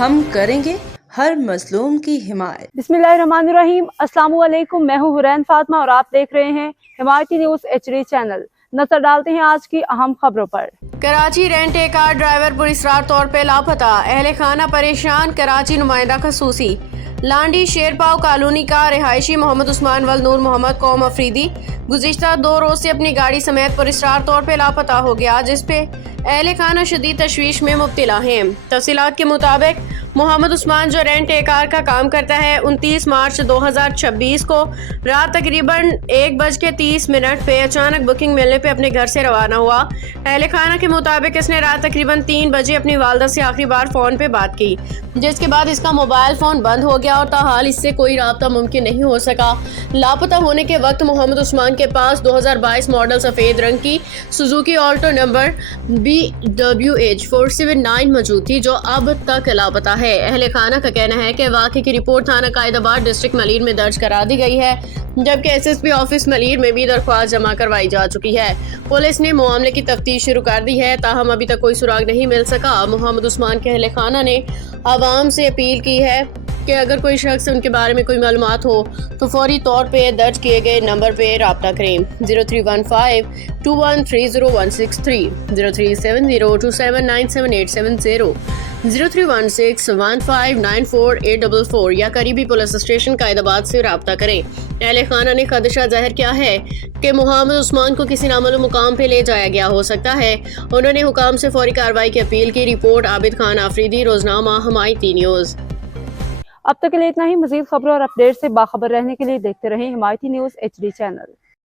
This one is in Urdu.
ہم کریں گے ہر مظلوم کی حمایت۔ بسم اللہ الرحمن الرحیم۔ السلام علیکم، میں ہوں حرین فاطمہ اور آپ دیکھ رہے ہیں حمایتی نیوز HD چینل۔ نظر ڈالتے ہیں آج کی اہم خبروں پر۔ کراچی رینٹ اے کار ڈرائیور پراسرار طور پہ لاپتہ، اہل خانہ پریشان، کراچی نمائندہ خصوصی۔ لانڈی شیرپاؤ کالونی کا رہائشی محمد عثمان ول نور محمد قوم افریدی گزشتہ 2 روز سے اپنی گاڑی سمیت پراسرار طور پہ لاپتہ ہو گیا، جس پہ اہل خانہ شدید تشویش میں مبتلا ہیں۔ تفصیلات کے مطابق محمد عثمان جو رینٹ اے کار کا کام کرتا ہے، 29 مارچ 2026 کو رات تقریباً 1:30 پہ اچانک بکنگ ملنے پہ اپنے گھر سے روانہ ہوا۔ اہل خانہ کے مطابق اس نے رات تقریباً 3 بجے اپنی والدہ سے آخری بار فون پہ بات کی، جس کے بعد اس کا موبائل فون بند ہو گیا اور تاحال اس سے کوئی رابطہ ممکن نہیں ہو سکا۔ لاپتہ ہونے کے وقت محمد عثمان کے پاس 2022 ماڈل سفید رنگ کی سوزوکی آلٹو نمبر BWH 479 موجود تھی، جو اب تک لاپتہ ہے۔ اہل خانہ کا کہنا ہے کہ واقعے کی رپورٹ تھانہ قائد آباد ڈسٹرکٹ ملیر میں درج کرا دی گئی ہے، جبکہ SSP آفس ملیر میں بھی درخواست جمع کروائی جا چکی ہے۔ پولیس نے معاملے کی تفتیش شروع کر دی ہے، تاہم ابھی تک کوئی سراغ نہیں مل سکا۔ محمد عثمان کے اہل خانہ نے عوام سے اپیل کی ہے کہ اگر کوئی شخص ان کے بارے میں کوئی معلومات ہو تو فوری طور پہ درج کیے گئے نمبر پہ رابطہ کریں۔ 03152130 037027978780 0316159484 یا قریبی پولیس اسٹیشن قائد آباد سے رابطہ کریں۔ اہل خانہ نے خدشہ ظاہر کیا ہے کہ محمد عثمان کو کسی نامعلوم مقام پہ لے جایا گیا ہو سکتا ہے۔ انہوں نے حکام سے فوری کارروائی کی اپیل کی۔ رپورٹ عابد خان آفریدی، روزنامہ حمایتی نیوز۔ اب تک کے لیے اتنا ہی۔ مزید خبروں اور اپڈیٹ سے باخبر رہنے کے لیے دیکھتے رہیں حمایتی نیوز HD چینل۔